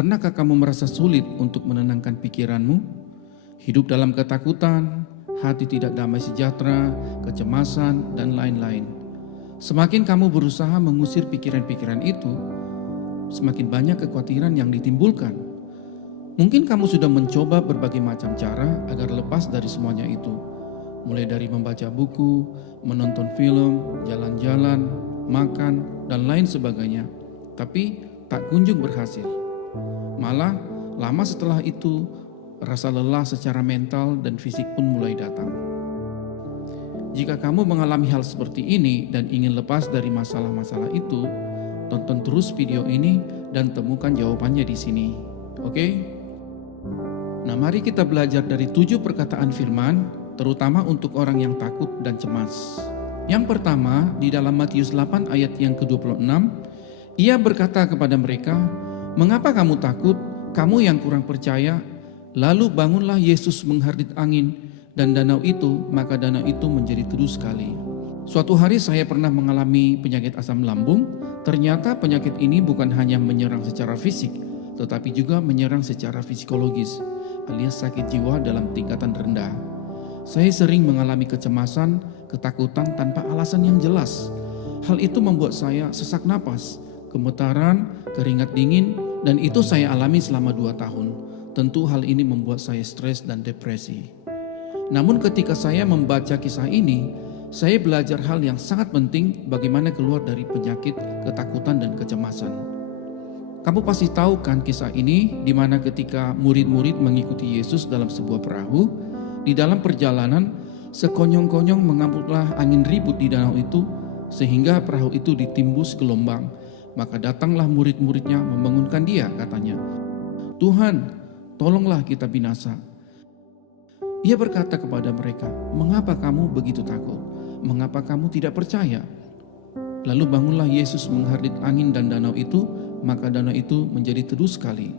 Pernahkah kamu merasa sulit untuk menenangkan pikiranmu? Hidup dalam ketakutan, hati tidak damai sejahtera, kecemasan, dan lain-lain. Semakin kamu berusaha mengusir pikiran-pikiran itu, semakin banyak kekhawatiran yang ditimbulkan. Mungkin kamu sudah mencoba berbagai macam cara agar lepas dari semuanya itu. Mulai dari membaca buku, menonton film, jalan-jalan, makan, dan lain sebagainya. Tapi tak kunjung berhasil. Malah lama setelah itu rasa lelah secara mental dan fisik pun mulai datang. Jika kamu mengalami hal seperti ini dan ingin lepas dari masalah-masalah itu, tonton terus video ini dan temukan jawabannya di sini. Oke? Nah, mari kita belajar dari 7 perkataan firman, terutama untuk orang yang takut dan cemas. Yang pertama, di dalam Matius 8 ayat yang ke-26, Ia berkata kepada mereka, "Mengapa kamu takut, kamu yang kurang percaya?" Lalu bangunlah Yesus menghardit angin dan danau itu, maka danau itu menjadi teduh sekali. Suatu hari saya pernah mengalami penyakit asam lambung. Ternyata penyakit ini bukan hanya menyerang secara fisik, tetapi juga menyerang secara psikologis, alias sakit jiwa dalam tingkatan rendah. Saya sering mengalami kecemasan, ketakutan tanpa alasan yang jelas. Hal itu membuat saya sesak napas, gemetaran, keringat dingin, dan itu saya alami selama 2 tahun. Tentu hal ini membuat saya stres dan depresi. Namun ketika saya membaca kisah ini, saya belajar hal yang sangat penting bagaimana keluar dari penyakit, ketakutan, dan kecemasan. Kamu pasti tahu kan kisah ini, di mana ketika murid-murid mengikuti Yesus dalam sebuah perahu, di dalam perjalanan sekonyong-konyong mengamuklah angin ribut di danau itu, sehingga perahu itu ditimbus gelombang. Maka datanglah murid-muridnya membangunkan dia, katanya, "Tuhan, tolonglah kita binasa." Ia berkata kepada mereka, "Mengapa kamu begitu takut? Mengapa kamu tidak percaya?" Lalu bangunlah Yesus menghardit angin dan danau itu, maka danau itu menjadi teduh sekali.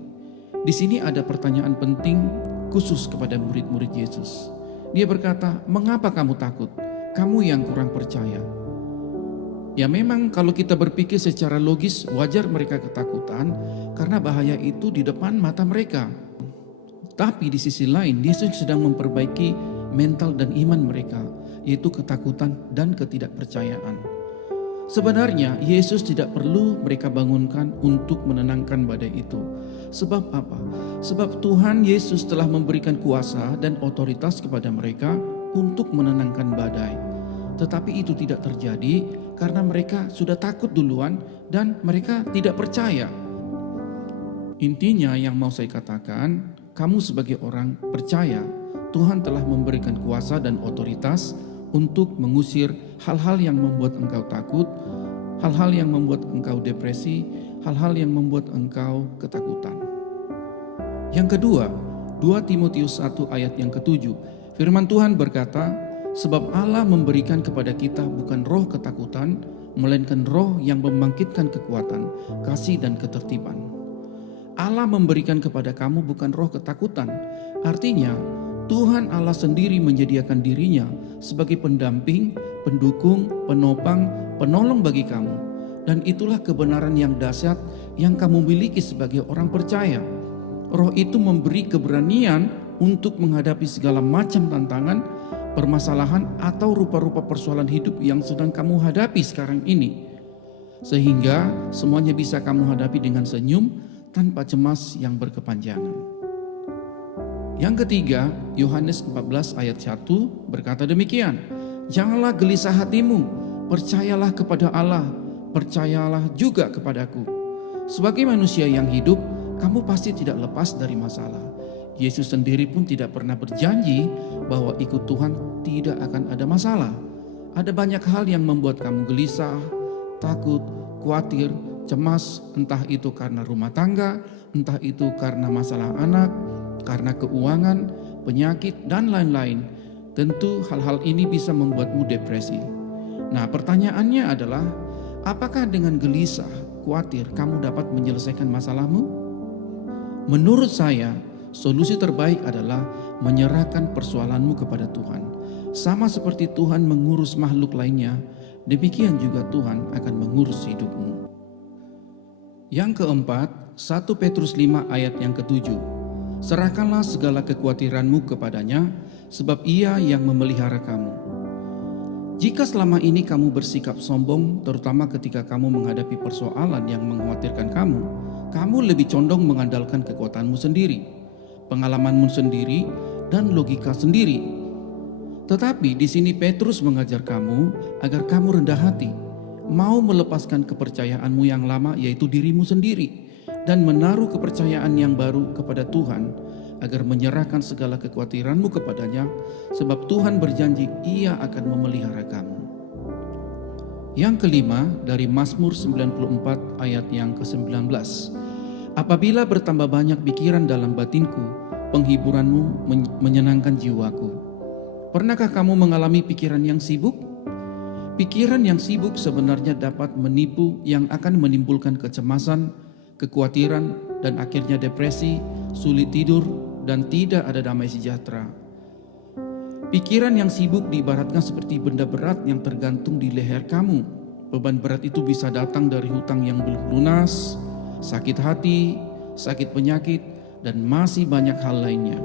Di sini ada pertanyaan penting khusus kepada murid-murid Yesus. Dia berkata, "Mengapa kamu takut? Kamu yang kurang percaya." Ya memang kalau kita berpikir secara logis wajar mereka ketakutan karena bahaya itu di depan mata mereka. Tapi di sisi lain Yesus sedang memperbaiki mental dan iman mereka, yaitu ketakutan dan ketidakpercayaan. Sebenarnya Yesus tidak perlu mereka bangunkan untuk menenangkan badai itu. Sebab apa? Sebab Tuhan Yesus telah memberikan kuasa dan otoritas kepada mereka untuk menenangkan badai. Tetapi itu tidak terjadi karena mereka sudah takut duluan dan mereka tidak percaya. Intinya yang mau saya katakan, kamu sebagai orang percaya, Tuhan telah memberikan kuasa dan otoritas untuk mengusir hal-hal yang membuat engkau takut, hal-hal yang membuat engkau depresi, hal-hal yang membuat engkau ketakutan. Yang kedua, 2 Timotius 1 ayat yang ke-7, firman Tuhan berkata, "Sebab Allah memberikan kepada kita bukan roh ketakutan, melainkan roh yang membangkitkan kekuatan, kasih dan ketertiban." Allah memberikan kepada kamu bukan roh ketakutan. Artinya, Tuhan Allah sendiri menyediakan dirinya sebagai pendamping, pendukung, penopang, penolong bagi kamu. Dan itulah kebenaran yang dahsyat yang kamu miliki sebagai orang percaya. Roh itu memberi keberanian untuk menghadapi segala macam tantangan, permasalahan atau rupa-rupa persoalan hidup yang sedang kamu hadapi sekarang ini. Sehingga semuanya bisa kamu hadapi dengan senyum tanpa cemas yang berkepanjangan. Yang ketiga, Yohanes 14 ayat 1 berkata demikian, "Janganlah gelisah hatimu, percayalah kepada Allah, percayalah juga kepadaku." Sebagai manusia yang hidup, kamu pasti tidak lepas dari masalah. Yesus sendiri pun tidak pernah berjanji bahwa ikut Tuhan tidak akan ada masalah. Ada banyak hal yang membuat kamu gelisah, takut, khawatir, cemas, entah itu karena rumah tangga, entah itu karena masalah anak, karena keuangan, penyakit, dan lain-lain. Tentu hal-hal ini bisa membuatmu depresi. Nah, pertanyaannya adalah, apakah dengan gelisah, khawatir, kamu dapat menyelesaikan masalahmu? Menurut saya, solusi terbaik adalah menyerahkan persoalanmu kepada Tuhan. Sama seperti Tuhan mengurus makhluk lainnya, demikian juga Tuhan akan mengurus hidupmu. Yang keempat, 1 Petrus 5 ayat yang ke-7. Serahkanlah segala kekhawatiranmu kepadanya, sebab ia yang memelihara kamu. Jika selama ini kamu bersikap sombong, terutama ketika kamu menghadapi persoalan yang mengkhawatirkan kamu lebih condong mengandalkan kekuatanmu sendiri, pengalamanmu sendiri, dan logika sendiri. Tetapi di sini Petrus mengajar kamu agar kamu rendah hati, mau melepaskan kepercayaanmu yang lama, yaitu dirimu sendiri, dan menaruh kepercayaan yang baru kepada Tuhan, agar menyerahkan segala kekhawatiranmu kepadanya, sebab Tuhan berjanji ia akan memelihara kamu. Yang kelima, dari Mazmur 94 ayat yang ke-19. Apabila bertambah banyak pikiran dalam batinku, penghiburanmu menyenangkan jiwaku. Pernahkah kamu mengalami pikiran yang sibuk? Pikiran yang sibuk sebenarnya dapat menipu, yang akan menimbulkan kecemasan, kekhawatiran, dan akhirnya depresi, sulit tidur, dan tidak ada damai sejahtera. Pikiran yang sibuk diibaratkan seperti benda berat yang tergantung di leher kamu. Beban berat itu bisa datang dari hutang yang belum lunas, sakit hati, sakit penyakit, dan masih banyak hal lainnya.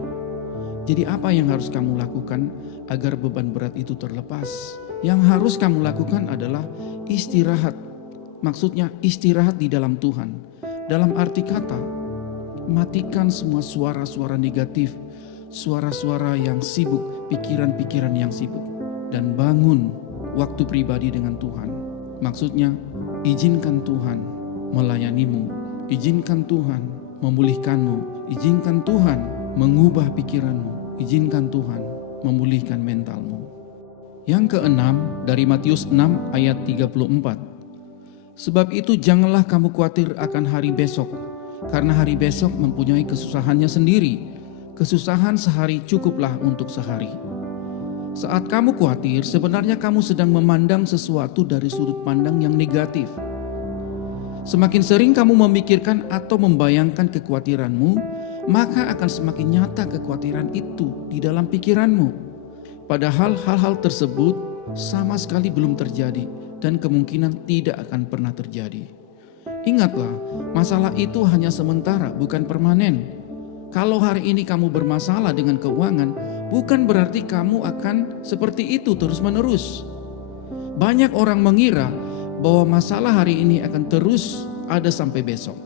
Jadi apa yang harus kamu lakukan agar beban berat itu terlepas? Yang harus kamu lakukan adalah istirahat. Maksudnya istirahat di dalam Tuhan. Dalam arti kata, matikan semua suara-suara negatif, suara-suara yang sibuk, pikiran-pikiran yang sibuk, dan bangun waktu pribadi dengan Tuhan. Maksudnya, izinkan Tuhan melayanimu, izinkan Tuhan memulihkanmu, izinkan Tuhan mengubah pikiranmu, izinkan Tuhan memulihkan mentalmu. Yang keenam, dari Matius 6 ayat 34. Sebab itu janganlah kamu khawatir akan hari besok, karena hari besok mempunyai kesusahannya sendiri. Kesusahan sehari cukuplah untuk sehari. Saat kamu khawatir, sebenarnya kamu sedang memandang sesuatu dari sudut pandang yang negatif. Semakin sering kamu memikirkan atau membayangkan kekhawatiranmu, maka akan semakin nyata kekhawatiran itu di dalam pikiranmu. Padahal hal-hal tersebut sama sekali belum terjadi dan kemungkinan tidak akan pernah terjadi. Ingatlah, masalah itu hanya sementara, bukan permanen. Kalau hari ini kamu bermasalah dengan keuangan, bukan berarti kamu akan seperti itu terus-menerus. Banyak orang mengira bahwa masalah hari ini akan terus ada sampai besok.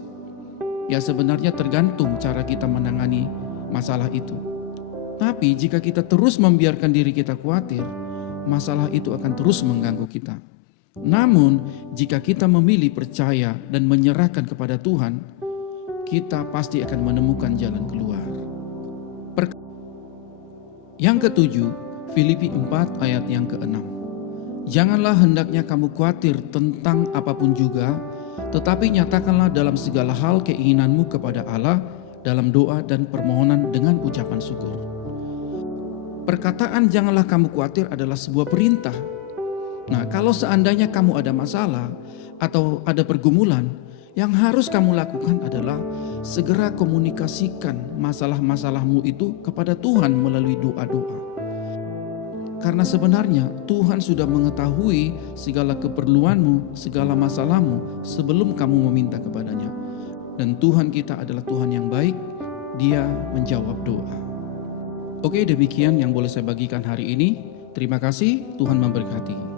Ya, sebenarnya tergantung cara kita menangani masalah itu. Tapi jika kita terus membiarkan diri kita khawatir, masalah itu akan terus mengganggu kita. Namun, jika kita memilih percaya dan menyerahkan kepada Tuhan, kita pasti akan menemukan jalan keluar. Yang ketujuh, Filipi 4 ayat yang ke-6. Janganlah hendaknya kamu khawatir tentang apapun juga, tetapi nyatakanlah dalam segala hal keinginanmu kepada Allah dalam doa dan permohonan dengan ucapan syukur. Perkataan janganlah kamu khawatir adalah sebuah perintah. Nah, kalau seandainya kamu ada masalah atau ada pergumulan, yang harus kamu lakukan adalah segera komunikasikan masalah-masalahmu itu kepada Tuhan melalui doa-doa. Karena sebenarnya Tuhan sudah mengetahui segala keperluanmu, segala masalahmu sebelum kamu meminta kepadanya. Dan Tuhan kita adalah Tuhan yang baik, Dia menjawab doa. Oke, demikian yang boleh saya bagikan hari ini. Terima kasih, Tuhan memberkati.